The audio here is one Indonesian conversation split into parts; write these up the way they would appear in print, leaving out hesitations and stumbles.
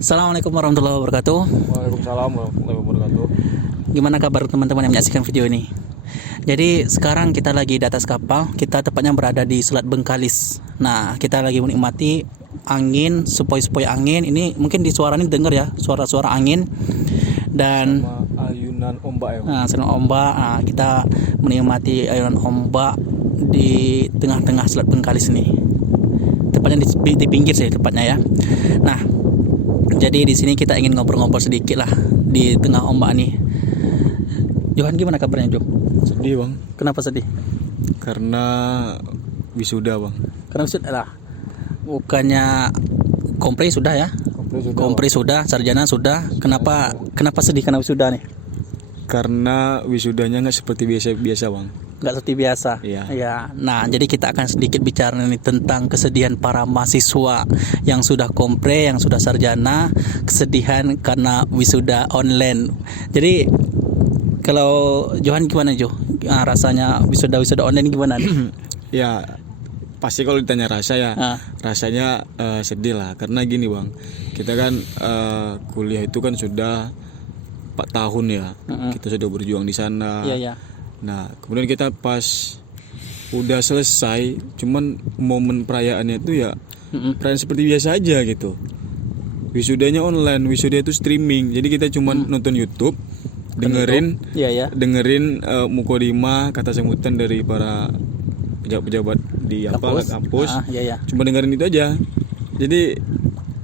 Assalamualaikum warahmatullahi wabarakatuh. Waalaikumsalam warahmatullahi wabarakatuh. Gimana kabar teman-teman yang menyaksikan video ini? Jadi sekarang kita lagi di atas kapal. Kita tepatnya berada di Selat Bengkalis. Nah, kita lagi menikmati angin, sepoi-sepoi angin. Ini mungkin di suara ini dengar ya, suara-suara angin. Dan Sama ayunan ombak ya. nah, senang ombak. Nah, kita menikmati ayunan ombak di tengah-tengah Selat Bengkalis ini. Tepatnya di pinggir sih tepatnya ya. Nah, jadi di sini kita ingin ngobrol-ngobrol sedikit lah di tengah ombak nih. Johan, gimana kabarnya Jo? Sedih bang, Kenapa sedih? karena wisuda bang. Karena sudah lah. Bukannya kompre sudah ya? Kompre sudah, sarjana sudah. Kenapa sedih karena wisuda nih? Karena wisudanya nggak seperti biasa bang. Nggak seperti biasa. Iya. Ya. Nah, jadi kita akan sedikit bicara nih tentang kesedihan para mahasiswa yang sudah kompre, yang sudah sarjana, kesedihan karena wisuda online. Jadi kalau Johan gimana Jo? Rasanya wisuda online gimana nih? Ya pasti kalau ditanya rasa ya, rasanya sedih lah. Karena gini bang, kita kan kuliah itu kan sudah 4 tahun ya. Kita sudah berjuang di sana. Iya, iya. Nah kemudian kita pas udah selesai, cuman momen perayaannya itu ya perayaan seperti biasa aja gitu. Wisudanya online, wisuda itu streaming. Jadi kita cuman nonton YouTube, dengerin Iya, ya. mukodima, kata sebutan dari para pejabat-pejabat di kampus. Iya, ya. Cuma dengerin itu aja. Jadi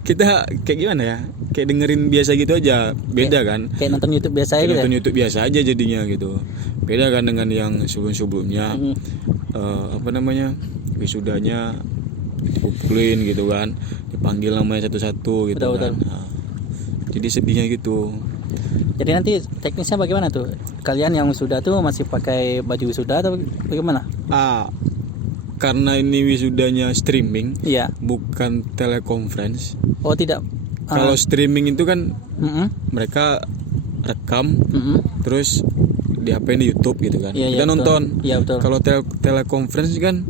kita kayak gimana ya? Kayak dengerin biasa gitu aja. Beda kan? Kayak nonton YouTube biasa aja gitu. Nonton YouTube biasa aja jadinya gitu. Beda kan dengan yang sebelum-sebelumnya. Wisudanya dikumpulin gitu kan. Dipanggil namanya satu-satu gitu Betul, kan. betul. Nah, jadi sedihnya gitu. Jadi nanti teknisnya bagaimana tuh? Kalian yang wisuda tuh masih pakai baju wisuda atau bagaimana? Karena ini wisudanya streaming, Iya. bukan teleconference. Oh, tidak. Kalau streaming itu kan Mm-mm. mereka rekam Mm-mm. terus di HP di YouTube gitu kan. Iya, Kita iya, nonton. betul. Iya, betul. Kalau teleconference kan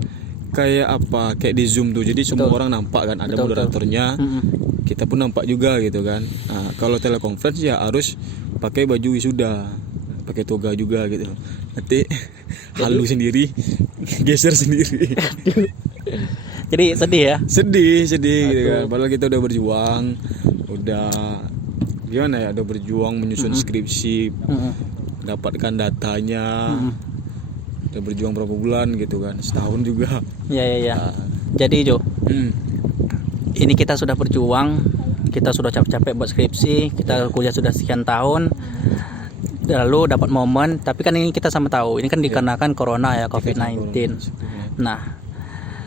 kayak apa? Kayak di Zoom tuh. Jadi semua orang nampak kan, ada Betul, moderatornya. Mm-mm. Kita pun nampak juga gitu kan. Nah, kalau teleconference ya harus pakai baju wisuda, pakai toga juga gitu. Nanti halu sendiri, geser sendiri. Jadi sedih ya? sedih gitu kan. Padahal kita udah berjuang, udah gimana ya, udah berjuang menyusun skripsi, dapatkan datanya, udah berjuang berapa bulan gitu kan, setahun juga. Iya, iya, iya. Jadi Jo, ini kita sudah berjuang, kita sudah capek-capek buat skripsi, kita kuliah sudah sekian tahun, lalu dapat momen, tapi kan ini kita sama tahu, ini kan dikarenakan corona ya, COVID-19. Nah,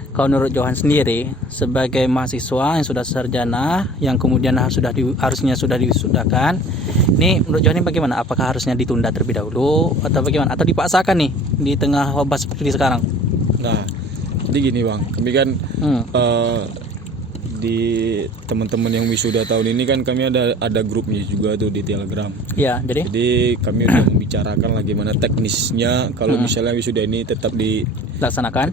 kalau menurut Johan sendiri, sebagai mahasiswa yang sudah sarjana, yang kemudian harusnya sudah diwisudakan, ini menurut Johan ini bagaimana? Apakah harusnya ditunda terlebih dahulu, atau bagaimana? Atau dipaksakan nih di tengah wabah seperti sekarang? Nah, jadi gini bang, kami kan di teman-teman yang wisuda tahun ini kan kami ada grupnya juga tuh di Telegram. Ya, Jadi kami udah membicarakan lah gimana teknisnya kalau misalnya wisuda ini tetap dilaksanakan.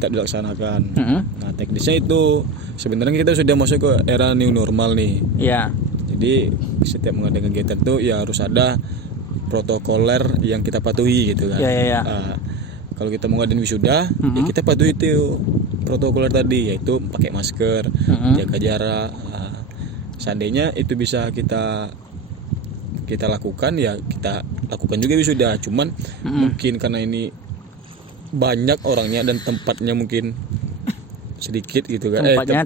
Nah, teknisnya itu sebenarnya kita sudah masuk ke era new normal nih. Ya. Jadi setiap mengadakan kegiatan tuh ya harus ada protokoler yang kita patuhi gitu kan. Ya. Kalau kita mau ngadain wisuda, ya kita patuhi itu protokoler tadi, yaitu pakai masker, jaga jarak. Seandainya itu bisa kita lakukan, ya kita lakukan juga wisuda. Cuman mungkin karena ini banyak orangnya dan tempatnya mungkin sedikit gitu kan, tempatnya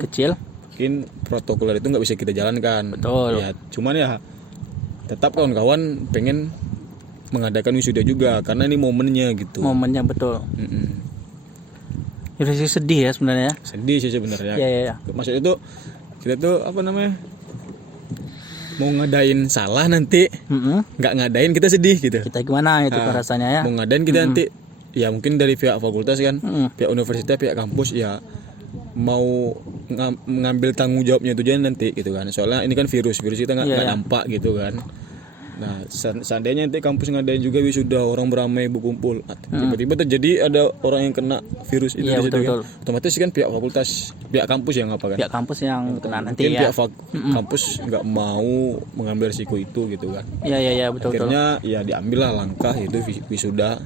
kecil, mungkin protokoler itu nggak bisa kita jalankan. Betul. Ya, cuman ya tetap kawan-kawan pengen mengadakan wisuda juga karena ini momennya gitu. Momennya betul. Ya sih sedih ya sebenarnya. Sedih sih sebenarnya. Iya. Maksudnya tuh kita tuh mau ngadain salah nanti nggak ngadain kita sedih gitu. Kita gimana itu rasanya ya? Mau ngadain kita nanti ya mungkin dari pihak fakultas kan, pihak universitas, pihak kampus ya mau mengambil tanggung jawabnya itu aja nanti gitu kan. Soalnya ini kan virus kita nggak nampak gitu kan. Nah, seandainya nanti kampus ngadain juga wisuda, orang beramai berkumpul, tiba-tiba terjadi ada orang yang kena virus itu Iya, di situ betul. kan. Otomatis kan pihak fakultas, pihak kampus yang apa kan? Pihak kampus yang kena nanti Mungkin ya. pihak kampus nggak mau mengambil risiko itu gitu kan. Iya, betul. Akhirnya ya diambil lah langkah itu wisuda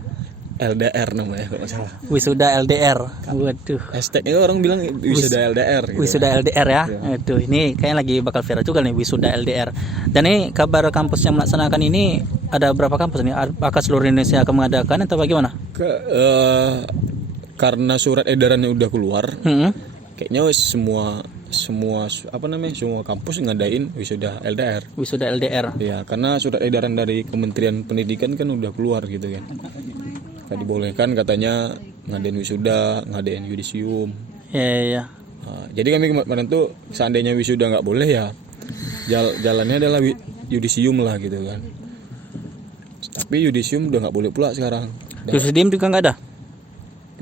LDR namanya kalau nggak salah. Wisuda LDR. Waduh. Hashtagnya orang bilang wisuda LDR gitu. Wisuda LDR ya. Iya. Aduh, ini kayaknya lagi bakal viral juga nih wisuda LDR. Dan ini kabar kampus yang melaksanakan ini ada berapa kampus nih? Apakah seluruh Indonesia akan mengadakan atau bagaimana? Karena surat edarannya udah keluar, Hmm. kayaknya semua kampus ngadain wisuda LDR. Wisuda LDR. Ya, karena surat edaran dari Kementerian Pendidikan kan udah keluar gitu kan. Nggak dibolehkan katanya ngadain wisuda, ngadain yudisium. Iya. Nah, jadi kami kemarin tuh seandainya wisuda nggak boleh ya jalannya adalah yudisium lah gitu kan. Tapi yudisium udah nggak boleh pula sekarang. Yudisium juga nggak ada.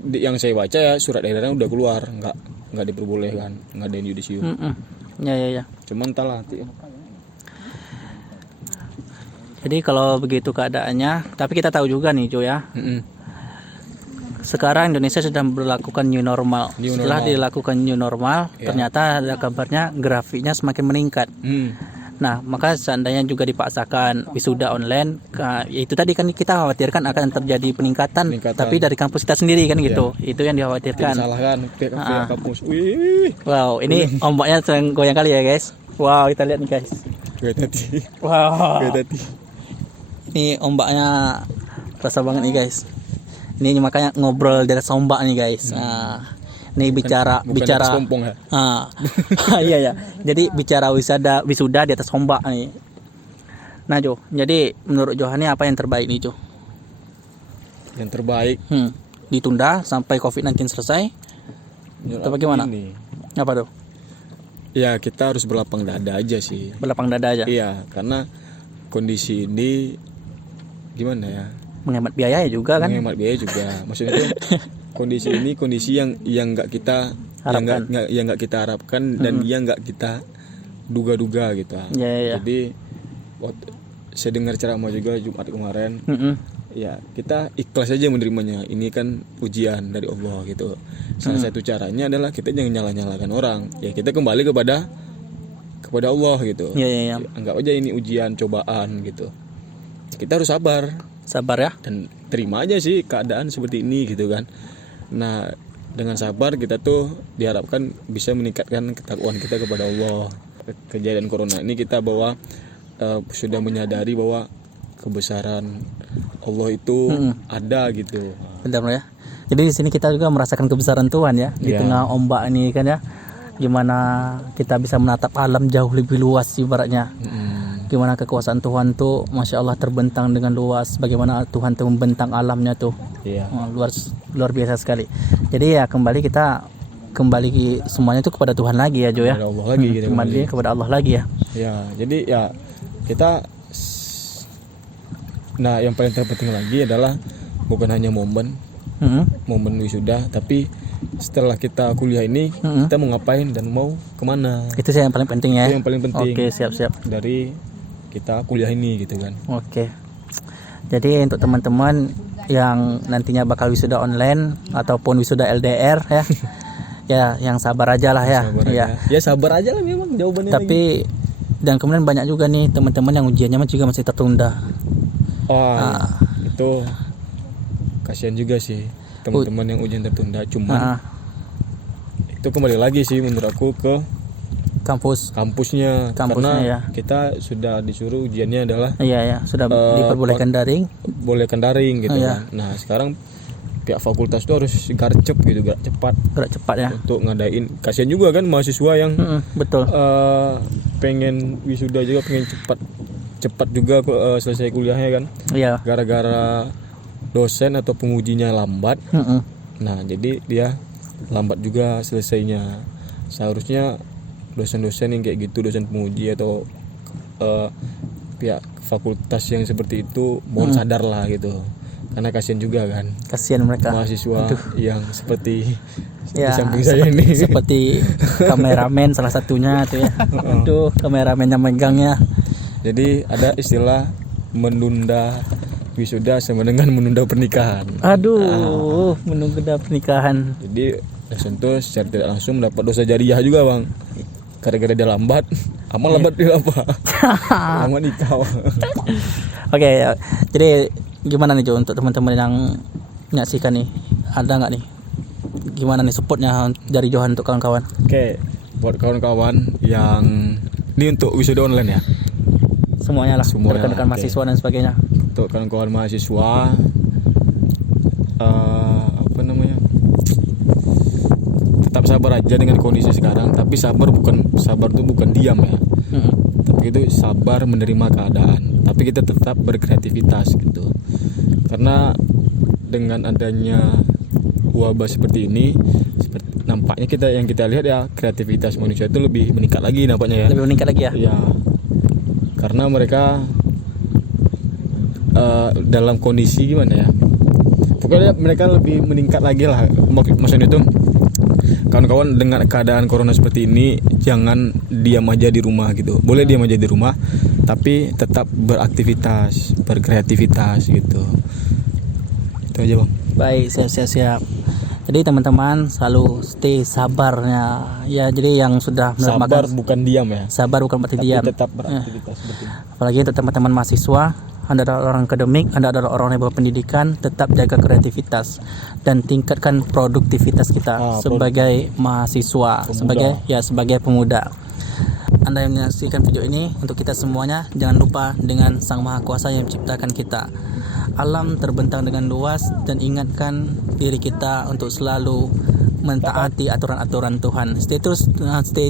Yang saya baca ya surat edaran udah keluar, nggak diperbolehkan ngadain yudisium. Ya. Cuman entahlah nanti. Jadi kalau begitu keadaannya, tapi kita tahu juga nih Jo ya. Sekarang Indonesia sudah berlakukan new normal. Setelah dilakukan new normal, ternyata ada kabarnya grafiknya semakin meningkat. Nah, maka seandainya juga dipaksakan wisuda online, itu tadi kan kita khawatirkan akan terjadi peningkatan. Tapi dari kampus kita sendiri kan gitu. Itu yang dikhawatirkan. Disalahkan pihak kampus. Wih. Wow, ini ombaknya sedang goyang kali ya guys. Wow, kita lihat nih guys. Tadi. Wow. Ini ombaknya terasa banget nih guys. Ini makanya ngobrol di atas ombak nih guys. Nah, ini bicara Sompong ya. Iya. Jadi bicara wisuda di atas ombak nih. Nah Jo, jadi menurut Johani apa yang terbaik nih Jo? Yang terbaik ditunda sampai COVID-19 selesai. Atau bagaimana? Apa tuh? Ya kita harus berlapang dada aja sih. Berlapang dada aja. Iya, karena kondisi ini gimana ya? Menghemat biaya juga kan? Menghemat biaya juga. Maksudnya tuh kondisi ini kondisi yang nggak kita harapkan. Yang nggak kita harapkan dan yang nggak kita duga-duga gitu. Yeah. Jadi saya dengar ceramah juga Jumat kemarin. Ya kita ikhlas aja menerimanya. Ini kan ujian dari Allah gitu. Salah satu caranya adalah kita jangan nyala-nyalakan orang. Ya kita kembali kepada Allah gitu. Yeah. Anggap aja ini ujian, cobaan gitu. Kita harus sabar ya, dan terima aja sih keadaan seperti ini gitu kan. Nah dengan sabar kita tuh diharapkan bisa meningkatkan ketakwaan kita kepada Allah. Kejadian corona ini kita sudah menyadari bahwa kebesaran Allah itu ada gitu. Benar ya. Jadi di sini kita juga merasakan kebesaran Tuhan ya di tengah ombak ini kan ya. Gimana kita bisa menatap alam jauh lebih luas ibaratnya. Gimana kekuasaan Tuhan tuh Masya Allah terbentang dengan luas. Bagaimana Tuhan tuh membentang alamnya tuh. Luar biasa sekali. Jadi ya kembali semuanya itu kepada Tuhan lagi ya Jo ya. Kepada Allah lagi gitu. Kembali kepada Allah lagi ya. Ya jadi ya kita. Nah yang paling terpenting lagi adalah bukan hanya momen wisuda, tapi setelah kita kuliah ini kita mau ngapain dan mau kemana. Itu sih yang paling penting ya. Itu yang paling penting. Oke, siap. Dari kita kuliah ini gitu kan. Oke. Jadi untuk teman-teman yang nantinya bakal wisuda online ataupun wisuda LDR ya. Ya, yang sabar aja lah ya. Ya sabar aja lah memang jawabannya. Tapi dan kemudian banyak juga nih teman-teman yang ujiannya juga masih tertunda. Itu kasihan juga sih teman-teman yang ujian tertunda. Cuma itu kembali lagi sih menurut aku ke kampusnya karena ya. Kita sudah disuruh ujiannya adalah sudah diperbolehkan daring gitu kan. Nah sekarang pihak fakultas itu harus gerak cepat ya untuk ngadain. Kasihan juga kan mahasiswa yang betul pengen wisuda juga, pengen cepat juga selesai kuliahnya kan. Gara-gara dosen atau pengujinya lambat. Nah jadi dia lambat juga selesainya. Seharusnya dosen-dosen yang kayak gitu, dosen penguji atau pihak fakultas yang seperti itu mohon sadar lah gitu. Karena kasihan juga kan. Kasihan mereka mahasiswa yang seperti di samping saya ini. Seperti kameramen salah satunya tuh ya. Aduh, kameramen yang megangnya. Jadi ada istilah menunda wisuda sama dengan menunda pernikahan. Aduh, menunda pernikahan. Jadi Sentuh secara tidak langsung mendapat dosa jariah juga bang, gara-gara dia lambat. Amal lambat dia apa? Lama nikah. Oke, ya. Jadi gimana nih Jo untuk teman-teman yang menyaksikan nih, ada nggak nih gimana nih supportnya dari Johan untuk kawan-kawan? Oke, buat kawan-kawan yang ini untuk wisuda online ya, Semuanya lah, Semuanya, rekan-rekan oke. mahasiswa dan sebagainya. untuk kawan-kawan mahasiswa apa namanya, tetap sabar aja dengan kondisi sekarang, tapi sabar tuh bukan diam ya, tapi itu sabar menerima keadaan, tapi kita tetap berkreativitas gitu, karena dengan adanya wabah seperti ini, nampaknya kita lihat ya, kreativitas manusia itu lebih meningkat lagi nampaknya ya. Lebih meningkat lagi ya. Ya, karena mereka dalam kondisi gimana ya, pokoknya mereka lebih meningkat lagi lah. Maksudnya itu kawan-kawan, dengan keadaan corona seperti ini jangan diam aja di rumah gitu. Boleh diam aja di rumah, tapi tetap beraktivitas, berkreativitas gitu. Itu aja bang. Baik, siap. Jadi teman-teman selalu stay sabarnya ya. Jadi yang sudah Sabar melakukan bukan diam ya, sabar bukan berarti tapi diam. tetap beraktivitas seperti ini. Apalagi untuk teman-teman mahasiswa, Anda adalah orang akademik, Anda adalah orang yang berpendidikan, tetap jaga kreativitas dan tingkatkan produktivitas kita sebagai mahasiswa, sebagai pemuda. Anda yang menyaksikan video ini, untuk kita semuanya jangan lupa dengan Sang Maha Kuasa yang menciptakan kita. Alam terbentang dengan luas, dan ingatkan diri kita untuk selalu mentaati aturan-aturan Tuhan. Stay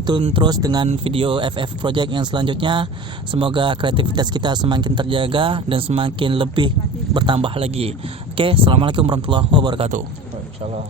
tune terus dengan video FF Project yang selanjutnya. Semoga kreativitas kita semakin terjaga dan semakin lebih bertambah lagi. Oke, assalamualaikum warahmatullahi wabarakatuh. Salam.